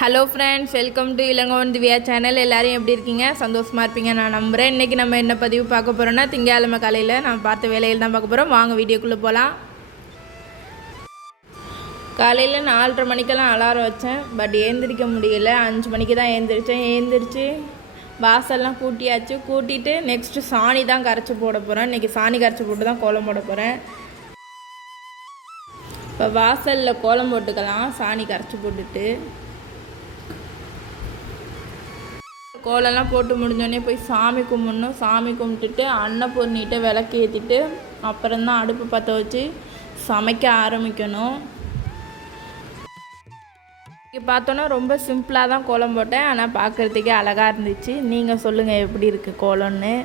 Hello friends, welcome to Ilangovan Divya channel. எல்லோரும் எப்படி இருக்கீங்க? சந்தோஷமாக இருப்பீங்க நான் நம்புகிறேன். இன்றைக்கி நம்ம என்ன பதிவு பார்க்க போகிறோன்னா, திங்கட்கிழமை காலையில் நான் பார்த்த வேலையில் தான் பார்க்க போகிறோம். வாங்க வீடியோக்குள்ளே போகலாம். காலையில் 4:30 மணிக்கெல்லாம் அலாரம் வச்சேன். பட் ஏந்திரிக்க முடியல. 5 மணிக்கு தான் ஏந்திரிச்சு வாசல்லாம் கூட்டியாச்சு. கூட்டிட்டு நெக்ஸ்ட்டு சாணி தான் கரைச்சி போட போகிறேன். இன்றைக்கி சாணி கரைச்சி போட்டு தான் கோலம் போட போகிறேன். இப்போ வாசலில் கோலம் போட்டுக்கலாம், சாணி கரைச்சி போட்டுட்டு. கோலம்லாம் போட்டு முடிஞ்சோடனே போய் சாமி கும்பிட்ணும். சாமி கும்பிட்டுட்டு அன்னபூர்ணிகிட்ட விளக்கு ஏற்றிட்டு அப்புறம்தான் அடுப்பு பற்ற வச்சு சமைக்க ஆரம்பிக்கணும். இங்கே பார்த்தோன்னா ரொம்ப சிம்பிளாக தான் கோலம் போட்டேன். ஆனால் பார்க்குறதுக்கே அழகாக இருந்துச்சு. நீங்கள் சொல்லுங்கள் எப்படி இருக்குது கோலம்னு.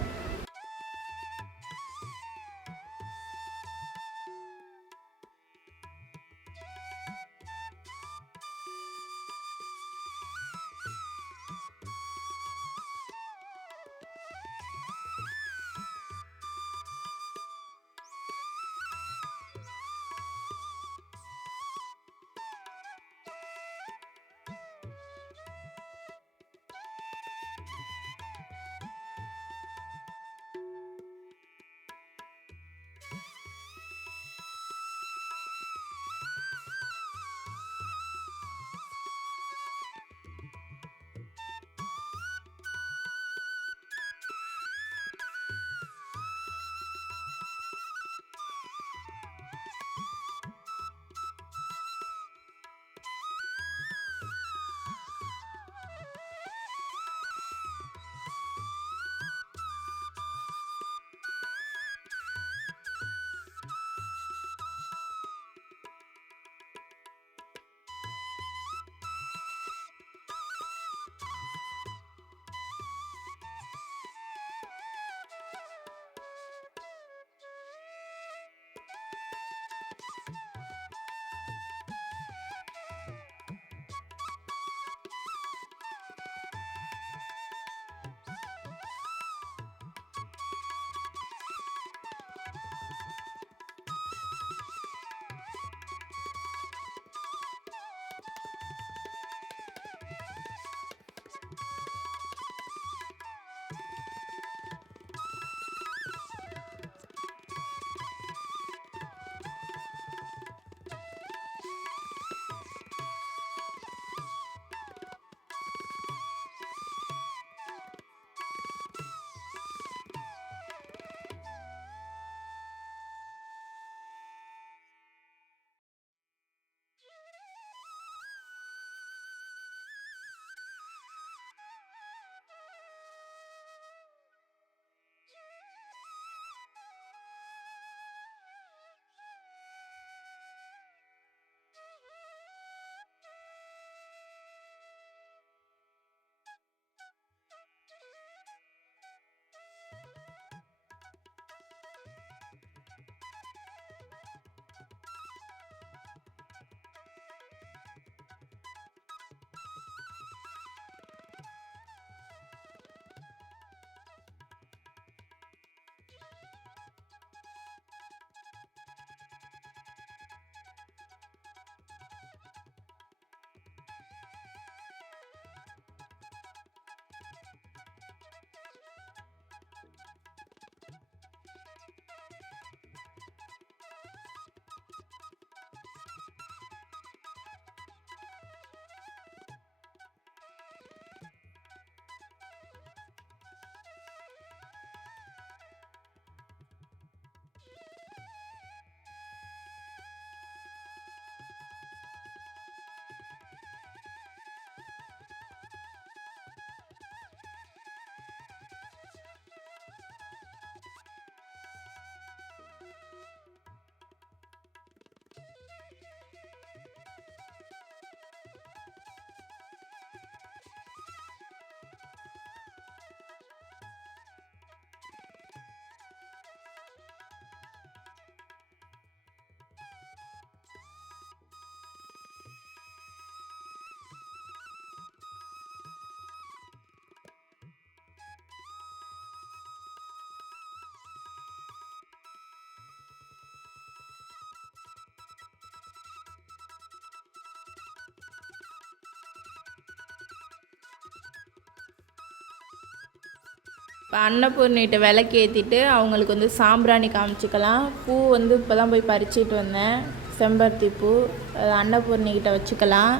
இப்போ அன்னபூர்ணிகிட்ட விளக்கு ஏற்றிட்டு அவங்களுக்கு வந்து சாம்பிராணி காமிச்சிக்கலாம். பூ வந்து இப்போ தான் போய் பறிச்சிட்டு வந்தேன், செம்பருத்தி பூ. அது அன்னபூர்ணிகிட்ட வச்சுக்கலாம்.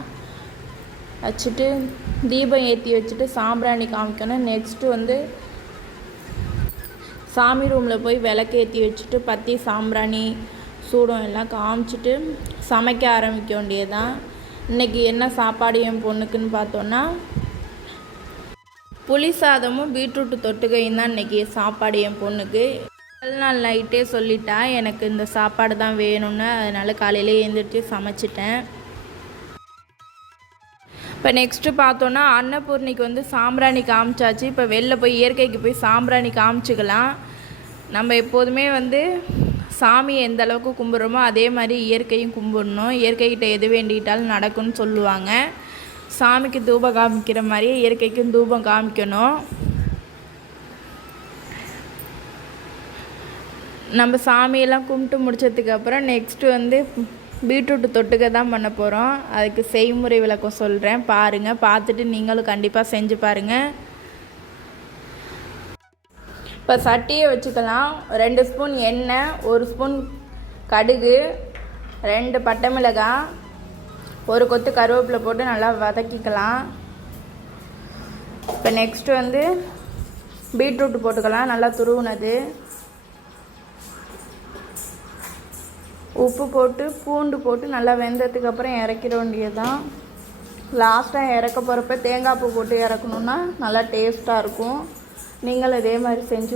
வச்சுட்டு தீபம் ஏற்றி வச்சுட்டு சாம்பிராணி காமிக்கணும். நெக்ஸ்ட்டு வந்து சாமி ரூமில் போய் விளக்கு ஏற்றி வச்சுட்டு பத்தி சாம்பிராணி சூடம் எல்லாம் காமிச்சிட்டு சமைக்க ஆரம்பிக்க வேண்டியதுதான். இன்றைக்கி என்ன சாப்பாடு என் பொண்ணுக்குன்னு பார்த்தோன்னா புளி சாதமும் பீட்ரூட்டு தொட்டுக்கையும் தான் இன்றைக்கி சாப்பாடு என் பொண்ணுக்கு. முதல் நாள் நைட்டே சொல்லிட்டா எனக்கு இந்த சாப்பாடு தான் வேணும்னு. அதனால் காலையிலே எழுந்திரிச்சு சமைச்சிட்டேன். இப்போ நெக்ஸ்ட்டு பார்த்தோன்னா அன்னபூர்ணிக்கு வந்து சாம்பிராணி காமிச்சாச்சு. இப்போ வெளில போய் இயற்கைக்கு போய் சாம்பிராணி காமிச்சிக்கலாம். நம்ம எப்போதுமே வந்து சாமி எந்த அளவுக்கு கும்பிட்றோமோ அதே மாதிரி இயற்கையும் கும்பிடணும். இயற்கைக்கிட்ட எது வேண்டிக்கிட்டாலும் நடக்கும்னு சொல்லுவாங்க. சாமிக்கு தூபம் காமிக்கிற மாதிரியே இயற்கைக்கும் தூபம் காமிக்கணும். நம்ம சாமியெல்லாம் கும்பிட்டு முடிச்சதுக்கப்புறம் நெக்ஸ்ட்டு வந்து பீட்ரூட்டு தொட்டுக்க தான் பண்ண போகிறோம். அதுக்கு செய்முறை விளக்கம் சொல்கிறேன், பாருங்கள். பார்த்துட்டு நீங்களும் கண்டிப்பாக செஞ்சு பாருங்கள். இப்போ சட்டியை வச்சுக்கலாம். 2 ஸ்பூன் எண்ணெய், 1 ஸ்பூன் கடுகு, 2 பட்டை மிளகாய், 1 கொத்து கருவேப்பிலை போட்டு நல்லா வதக்கிக்கலாம். இப்போ நெக்ஸ்ட்டு வந்து பீட்ரூட்டு போட்டுக்கலாம், நல்லா துருவுனது. உப்பு போட்டு பூண்டு போட்டு நல்லா வெந்ததுக்கப்புறம் இறக்கிட வேண்டியது தான். லாஸ்ட்டாக இறக்க போகிறப்ப தேங்காய் பூ போட்டு இறக்கணுன்னா நல்லா டேஸ்ட்டாக இருக்கும். நீங்களும் இதே மாதிரி செஞ்சு